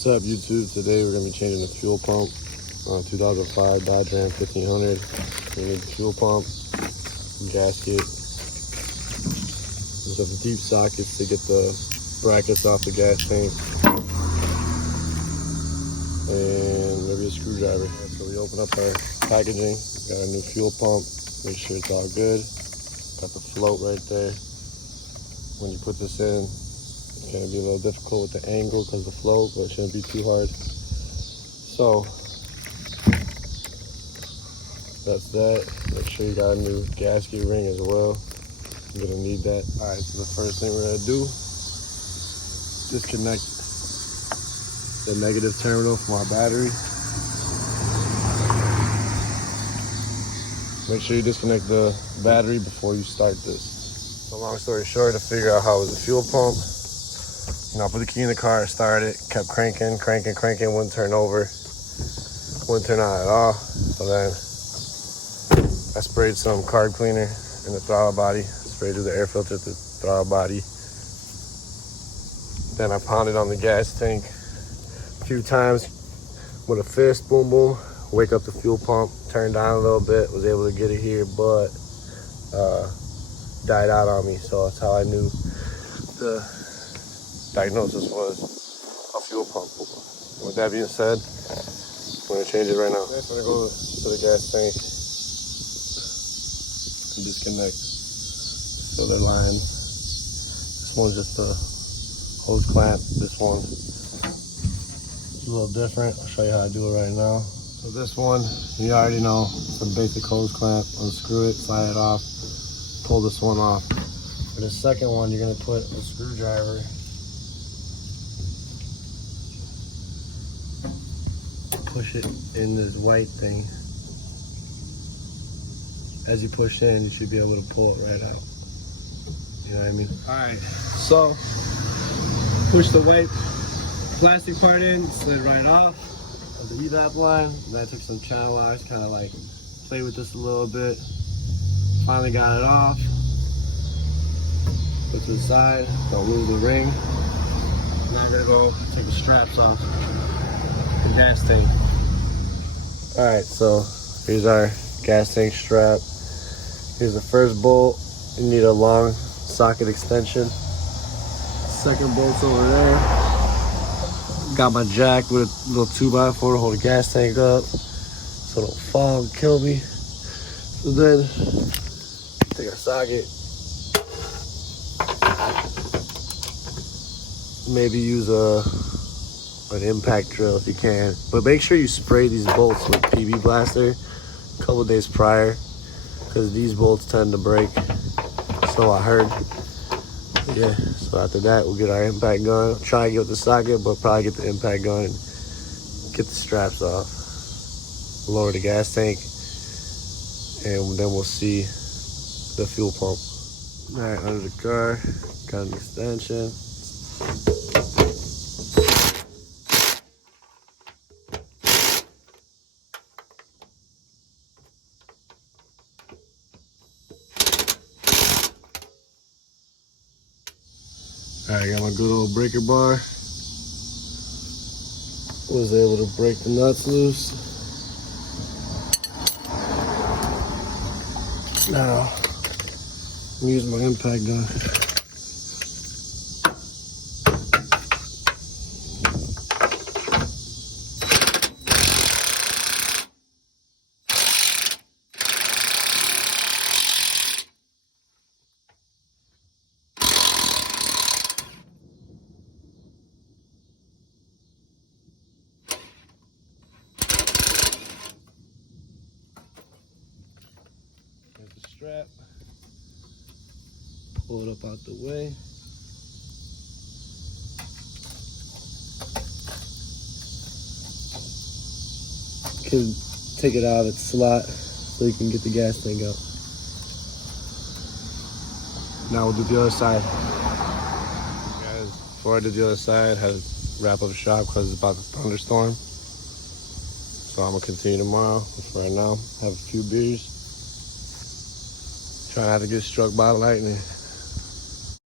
What's up, YouTube? Today we're going to be changing the fuel pump. 2005 Dodge Ram 1500. We need the fuel pump, gasket, some deep sockets to get the brackets off the gas tank, and maybe a screwdriver. So we open up our packaging. Got a new fuel pump. Make sure it's all good. Got the float right there. When you put this in, it's going to be a little difficult with the angle because of the float, but it shouldn't be too hard. So that's that. Make sure you got a new gasket ring as well. You're gonna need that. All right, so the first thing we're gonna do, disconnect the negative terminal from our battery. Make sure you disconnect the battery before you start this. So long story short, to figure out how it was the fuel pump, I put the key in the car, started it, kept cranking, wouldn't turn over, wouldn't turn on at all. So then I sprayed some carb cleaner in the throttle body, sprayed through the air filter through the throttle body. Then I pounded on the gas tank a few times with a fist, boom, boom, wake up the fuel pump, turned down a little bit, was able to get it here, but died out on me. So that's how I knew the diagnosis was a fuel pump. With that being said, I'm gonna change it right now. Next, I'm gonna go to the gas tank and disconnect the other line. This one's just a hose clamp. This one's a little different. I'll show you how I do it right now. So this one, you already know, it's a basic hose clamp. Unscrew it, slide it off, pull this one off. For the second one, you're gonna put a screwdriver push it in this white thing. As you push in, you should be able to pull it right out. You know what I mean? All right, so push the white plastic part in, slid right off of the evap line. Then I took some channel locks, kind of like played with this a little bit. Finally got it off. Put to the side, don't lose the ring. Now I'm gonna go take the straps off the gas tank. All right, so here's our gas tank strap. Here's the first bolt. You need a long socket extension. Second bolt's over there. Got my jack with a little 2x4 to hold the gas tank up so it don't fall and kill me. So then take our socket. Maybe use an impact drill if you can, but make sure you spray these bolts with PB Blaster a couple days prior, because these bolts tend to break, so I heard. Yeah, so after that we'll get our impact gun, try and get with the socket, but probably get the impact gun and get the straps off, lower the gas tank, and then we'll see the fuel pump. All right, under the car, got an extension. All right, got my good old breaker bar. Was able to break the nuts loose. Now, I'm using my impact gun. There's the strap. Pull it up out the way. You can take it out of its slot so you can get the gas tank out. Now we'll do the other side. Guys, before I do the other side, I had to wrap up shop because it's about to thunderstorm. So I'm gonna continue tomorrow. For right now, have a few beers. Try not to get struck by lightning.